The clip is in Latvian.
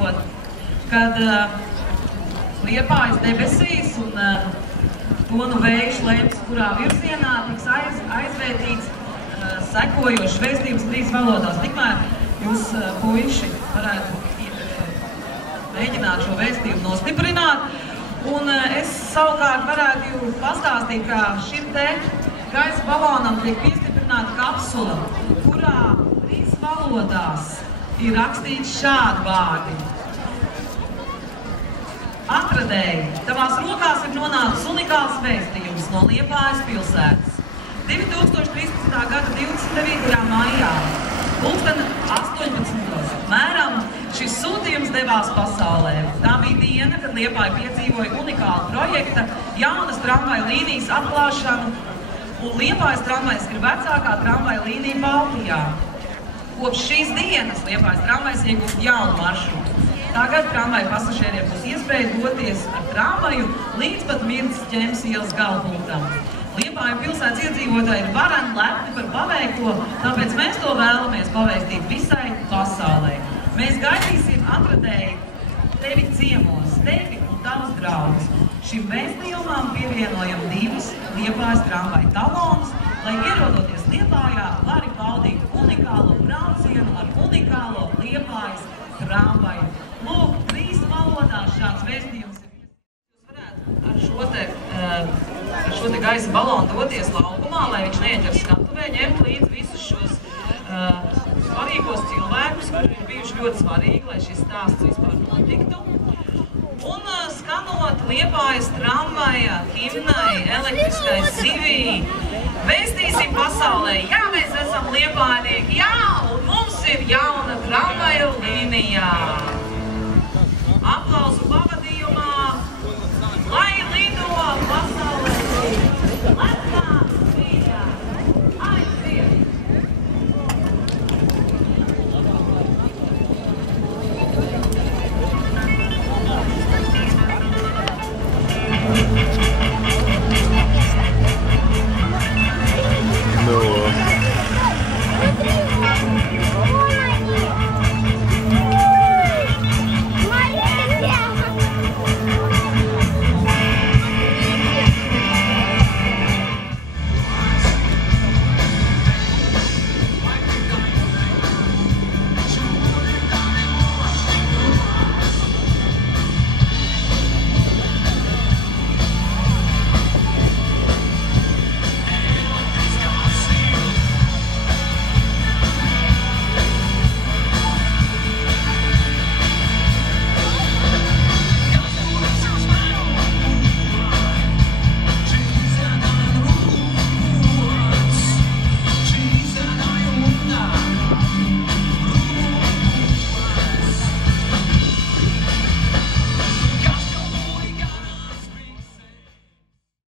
piedzīvot, kad Liepājas debesīs un tonu vējš lems, kurā virzienā tiks aizvētīts sekojošs vēstījums 3 valodās. Tikmēr jūs, puiši, varētu mēģināt šo vēstījumu nostiprināt. Un es savukārt varētu jūs pastāstīt, ka šim te gaisa balonam tiek piestiprināta kapsula, kurā 3 valodās ir rakstīts šādi vārdi. Atradēji, tavās rokās ir nonācis unikāls vēstījums no Liepājas pilsētas. 2013. gada 29. maijā, 18. Mēram šis sūtījums devās pasaulē. Tā bija diena, kad Liepāja piedzīvoja unikālu projekta jaunas tramvaja līnijas atklāšanu, un Liepājas tramvajs ir vecākā tramvaja līnija Baltijā. Kopš šīs dienas Liepājas tramvajs iegūst jaunu maršrutu. Tagad tramvaja pasažieriem būs iespēja doties ar tramvaju līdz pat Mirdzes ķemes ielas galpunktam. Liepāja pilsētas iedzīvotāji ir vareni lepni par paveikto, tāpēc mēs to vēlamies pavēstīt visai pasaulē. Mēs gaidīsim atradēji tevi ciemos, tevi un tavus draugus. Šim vēstījumam pievienojam 2 Liepājas tramvaja talonus, lai ierodoties Liepājā vari paudīt unikālo braucienu ar unikālo Liepājas tramvaju. Lūk, 3 valodās šāds vēstījums ir. Jūs varētu ar šo te gaisa balonu doties laukumā, lai viņš neieķer skatuvē, ņemt līdz visus šos svarīgos cilvēkus, kuri ir bijuši ļoti svarīgi, lai šis stāsts vispār notiktu. Un skanot Liepājas tramvaja himnai, elektriskai zivī, vēstīsim pasaulē, jā, mēs esam liepājnieki, jā, un mums ir jauna tramvaju līnija.